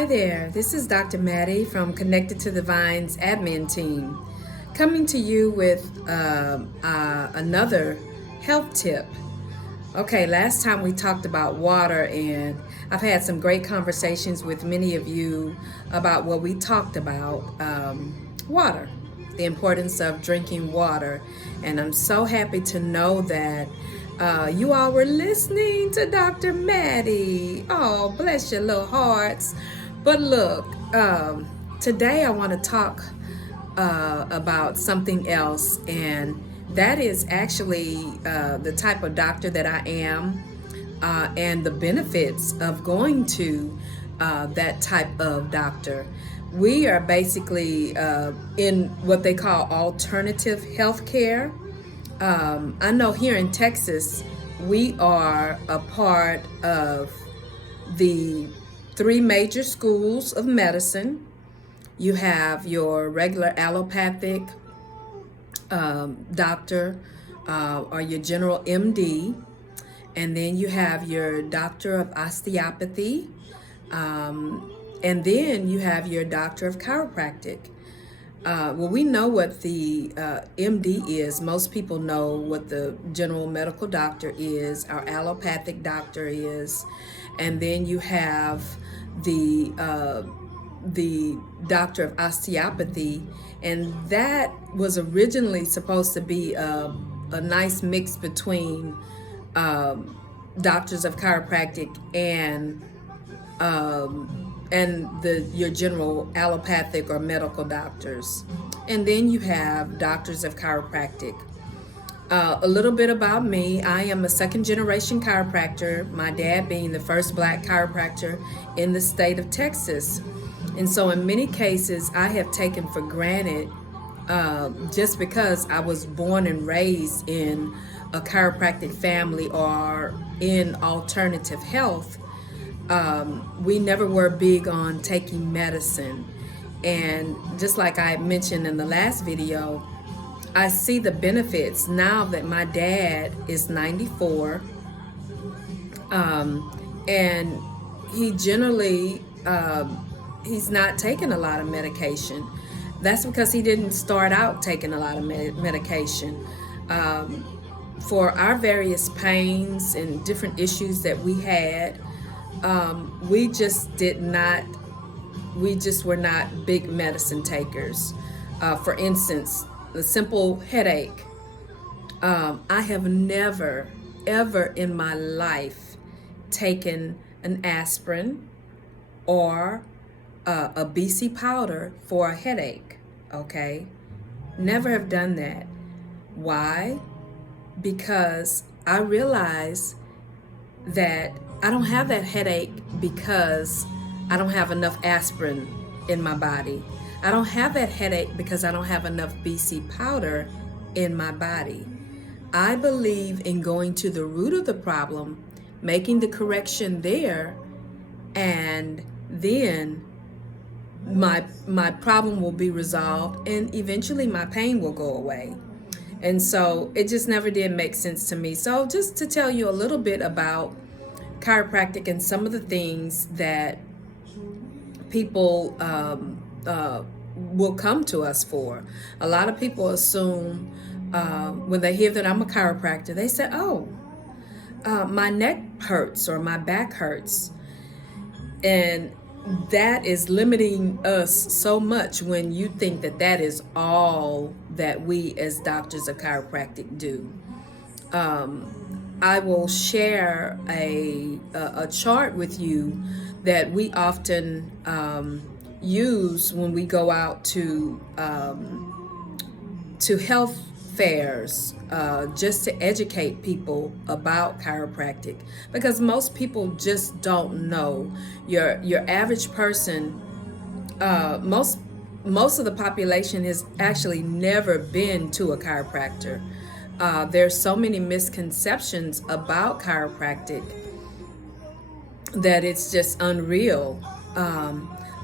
Hi there, this is Dr. Maddie from Connected to the Vines admin team, coming to you with another health tip. Okay, last time we talked about water, and I've had some great conversations with many of you about what we talked about water, the importance of drinking water. And I'm so happy to know that you all were listening to Dr. Maddie. Oh, bless your little hearts. But look, today I want to talk about something else, and that is actually the type of doctor that I am and the benefits of going to that type of doctor. We are basically in what they call alternative health care. I know here in Texas, we are a part of the three major schools of medicine. You have your regular allopathic doctor or your general MD, and then you have your doctor of osteopathy, and then you have your doctor of chiropractic. Well, we know what the MD is. Most people know what the general medical doctor is, our allopathic doctor is, and then you have the doctor of osteopathy, and that was originally supposed to be a nice mix between doctors of chiropractic and your general allopathic or medical doctors. And then you have doctors of chiropractic. A little bit about me. I am a second generation chiropractor, my dad being the first black chiropractor in the state of Texas. And so in many cases, I have taken for granted, just because I was born and raised in a chiropractic family or in alternative health, we never were big on taking medicine. And just like I mentioned in the last video, I see the benefits now that my dad is 94, and he generally he's not taking a lot of medication. That's because he didn't start out taking a lot of medication. For our various pains and different issues that we had, we just were not big medicine takers. For instance, the simple headache. I have never, ever in my life taken an aspirin or a BC powder for a headache, okay? Never have done that. Why? Because I realize that I don't have that headache because I don't have enough aspirin in my body. I don't have that headache because I don't have enough BC powder in my body. I believe in going to the root of the problem, making the correction there, and then my problem will be resolved, and eventually my pain will go away. And so it just never did make sense to me. So just to tell you a little bit about chiropractic and some of the things that people will come to us for. A lot of people assume when they hear that I'm a chiropractor, they say, oh, my neck hurts or my back hurts. And that is limiting us so much when you think that that is all that we as doctors of chiropractic do. I will share a chart with you that we often use when we go out to health fairs, just to educate people about chiropractic, because most people just don't know. Your average person, most of the population has actually never been to a chiropractor. There's so many misconceptions about chiropractic that it's just unreal.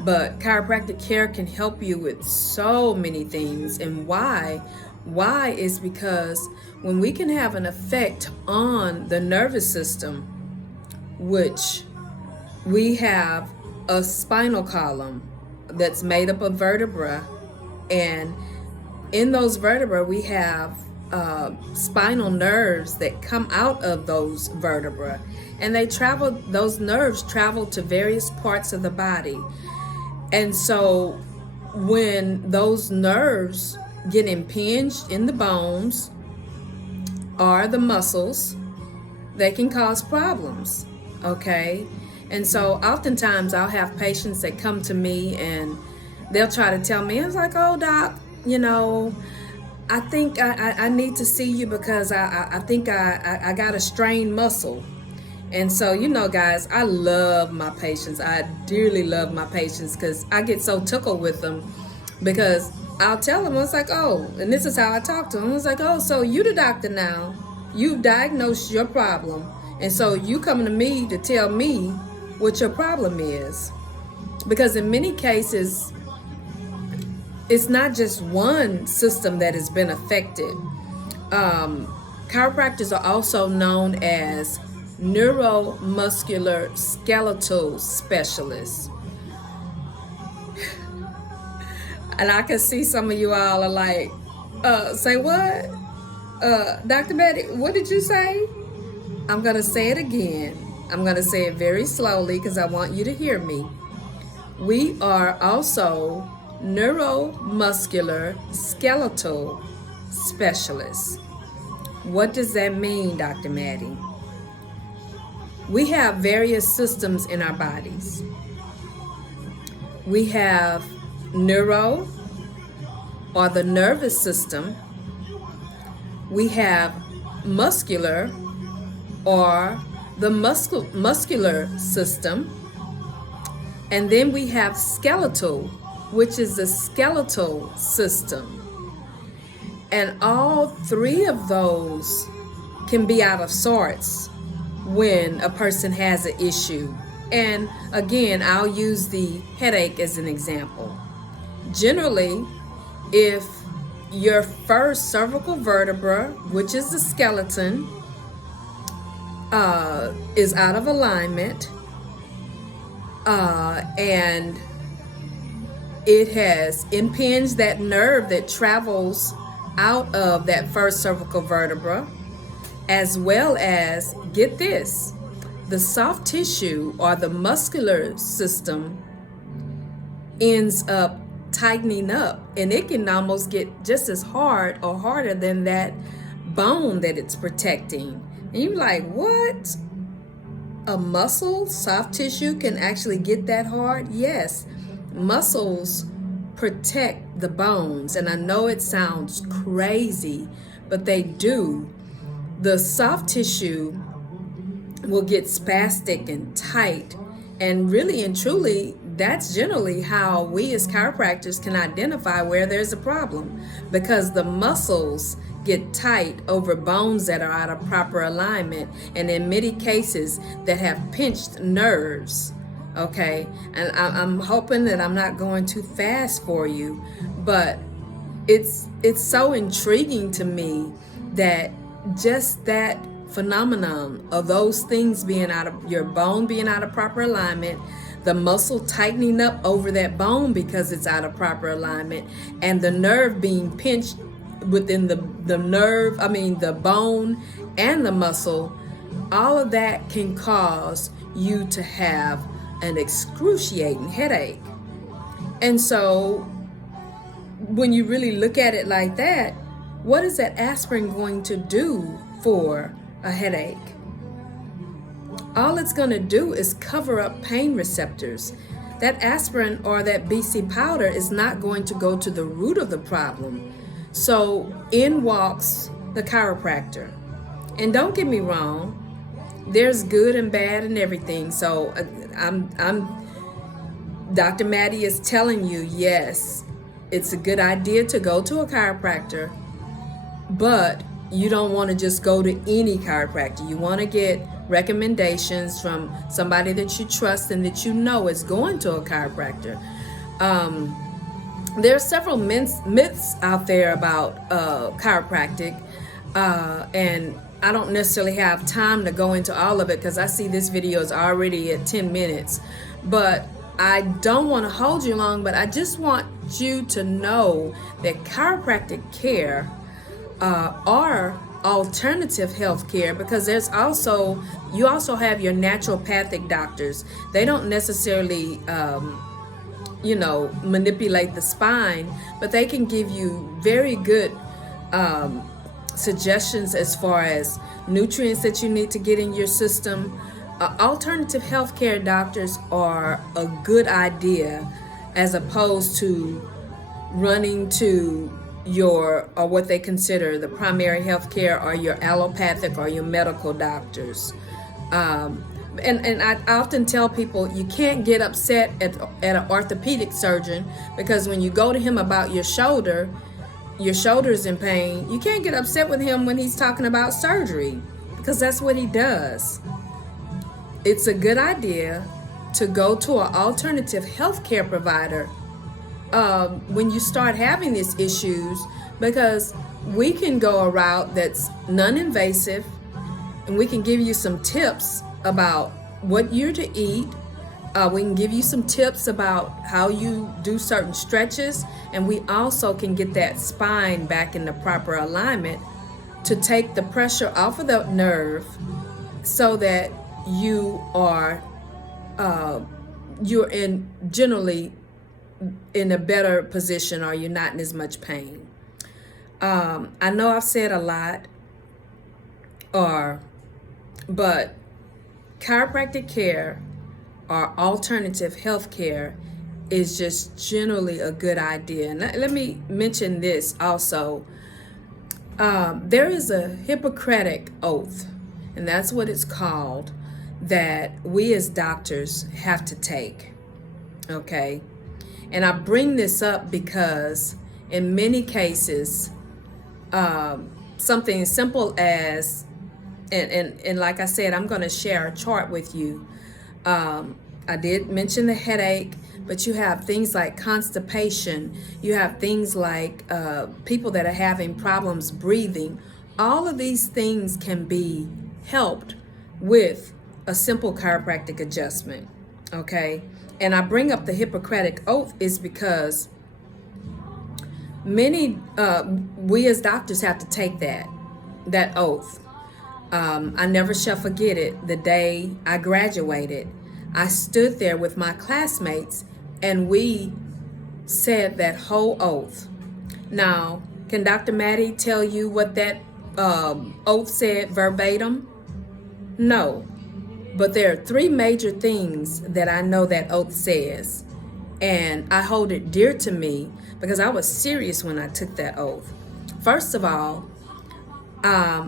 But chiropractic care can help you with so many things. And why? Why is because when we can have an effect on the nervous system, which we have a spinal column that's made up of vertebra, and in those vertebrae we have spinal nerves that come out of those vertebrae, and those nerves travel to various parts of the body. And so when those nerves get impinged in the bones or the muscles, they can cause problems, okay? And so oftentimes I'll have patients that come to me and they'll try to tell me, it's like, oh, doc, I think I need to see you because I think I got a strained muscle. And so, guys, I love my patients. I dearly love my patients because I get so tickled with them, because I'll tell them, it's like, oh, and this is how I talk to them. It's like, oh, so you the doctor now. You've diagnosed your problem. And so you coming to me to tell me what your problem is. Because in many cases, it's not just one system that has been affected. Chiropractors are also known as neuromuscular skeletal specialists. And I can see some of you all are like, say what? Dr. Betty, what did you say? I'm going to say it again. I'm going to say it very slowly because I want you to hear me. We are also neuromuscular skeletal specialists. What does that mean, Dr. Maddie? We have various systems in our bodies. We have neuro, or the nervous system. We have muscular, or the muscular system. And then we have skeletal, which is the skeletal system. And all three of those can be out of sorts when a person has an issue. And again, I'll use the headache as an example. Generally, if your first cervical vertebra, which is the skeleton, is out of alignment, and it has impinged that nerve that travels out of that first cervical vertebra, as well as, get this, the soft tissue or the muscular system ends up tightening up, and it can almost get just as hard or harder than that bone that it's protecting. And you're like, what? A muscle, soft tissue can actually get that hard? Yes, muscles protect the bones, and I know it sounds crazy, but they do. The soft tissue will get spastic and tight, and really and truly, that's generally how we as chiropractors can identify where there's a problem, because the muscles get tight over bones that are out of proper alignment, and in many cases that have pinched nerves. Okay, and I'm hoping that I'm not going too fast for you, but it's so intriguing to me that just that phenomenon of those things being out of your bone, being out of proper alignment, the muscle tightening up over that bone because it's out of proper alignment, and the nerve being pinched within the bone and the muscle, all of that can cause you to have an excruciating headache. And so when you really look at it like that, what is that aspirin going to do for a headache? All it's going to do is cover up pain receptors. That aspirin or that BC powder is not going to go to the root of the problem. So in walks the chiropractor. And don't get me wrong, there's good and bad and everything. So Dr. Maddie is telling you, yes, it's a good idea to go to a chiropractor, but you don't want to just go to any chiropractor. You want to get recommendations from somebody that you trust and that you know is going to a chiropractor. There are several myths out there about chiropractic, and I don't necessarily have time to go into all of it because I see this video is already at 10 minutes. But I don't want to hold you long, but I just want you to know that chiropractic care are alternative health care, because you also have your naturopathic doctors. They don't necessarily manipulate the spine, but they can give you very good suggestions as far as nutrients that you need to get in your system. Alternative healthcare doctors are a good idea, as opposed to running to or what they consider the primary healthcare, or your allopathic or your medical doctors. And I often tell people, you can't get upset at an orthopedic surgeon, because when you go to him about your shoulder's in pain, you can't get upset with him when he's talking about surgery, because that's what he does. It's a good idea to go to an alternative healthcare provider when you start having these issues, because we can go a route that's non-invasive, and we can give you some tips about what you're to eat. We can give you some tips about how you do certain stretches, and we also can get that spine back in the proper alignment to take the pressure off of the nerve, so that you're generally in a better position, or you're not in as much pain. I know I've said a lot, but chiropractic care or alternative health care is just generally a good idea. And let me mention this also. There is a Hippocratic oath, and that's what it's called, that we as doctors have to take. Okay? And I bring this up because in many cases, something as simple as, and like I said, I'm going to share a chart with you. I did mention the headache, but you have things like constipation. You have things like people that are having problems breathing. All of these things can be helped with a simple chiropractic adjustment, okay? And I bring up the Hippocratic Oath is because we as doctors have to take that oath. I never shall forget it. The day I graduated, I stood there with my classmates, and we said that whole oath. Now, can Dr. Maddie tell you what that oath said verbatim? No. But there are three major things that I know that oath says, and I hold it dear to me because I was serious when I took that oath. First of all,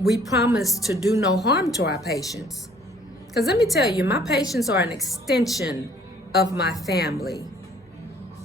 we promise to do no harm to our patients. Because let me tell you, my patients are an extension of my family.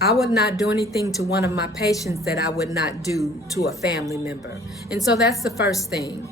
I would not do anything to one of my patients that I would not do to a family member. And so that's the first thing.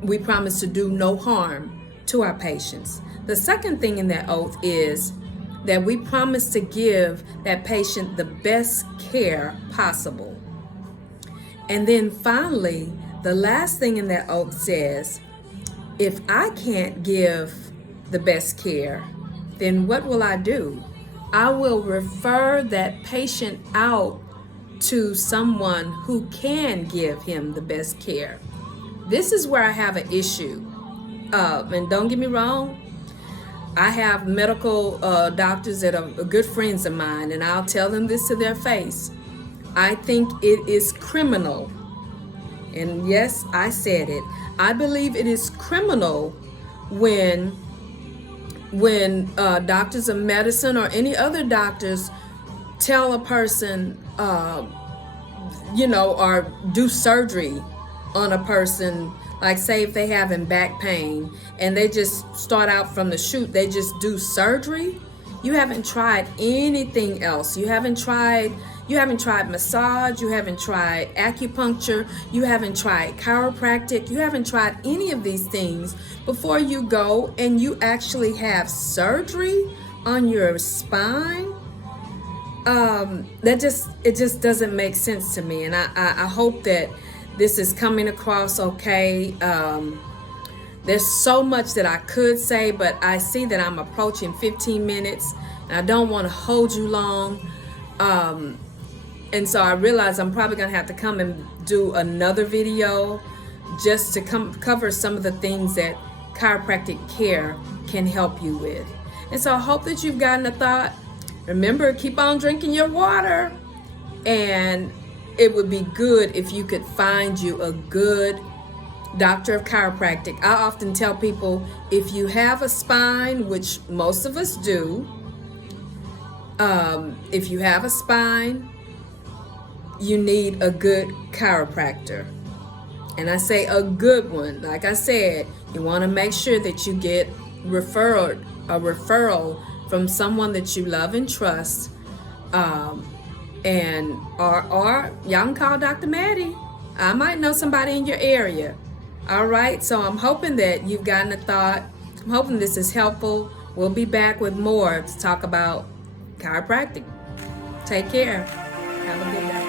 We promise to do no harm to our patients. The second thing in that oath is that we promise to give that patient the best care possible. And then finally, the last thing in that oath says, if I can't give the best care, then what will I do? I will refer that patient out to someone who can give him the best care. This is where I have an issue. And don't get me wrong, I have medical doctors that are good friends of mine, and I'll tell them this to their face. I think it is criminal. And yes, I said it. I believe it is criminal when doctors of medicine or any other doctors tell a person, or do surgery on a person, like say if they having back pain and they just start out from the chute, they just do surgery. You haven't tried anything else. You haven't tried massage, you haven't tried acupuncture, you haven't tried chiropractic, you haven't tried any of these things before you go and you actually have surgery on your spine. It just doesn't make sense to me, and I hope that this is coming across okay. There's so much that I could say, but I see that I'm approaching 15 minutes and I don't want to hold you long. And so I realize I'm probably going to have to come and do another video just to cover some of the things that chiropractic care can help you with. And so I hope that you've gotten a thought. Remember, keep on drinking your water. And it would be good if you could find you a good doctor of chiropractic. I often tell people, if you have a spine, which most of us do, if you have a spine, you need a good chiropractor. And I say a good one. Like I said, you want to make sure that you get a referral from someone that you love and trust. And or y'all can call Dr. Maddie. I might know somebody in your area. All right, so I'm hoping that you've gotten a thought. I'm hoping this is helpful. We'll be back with more to talk about chiropractic. Take care. Have a good day.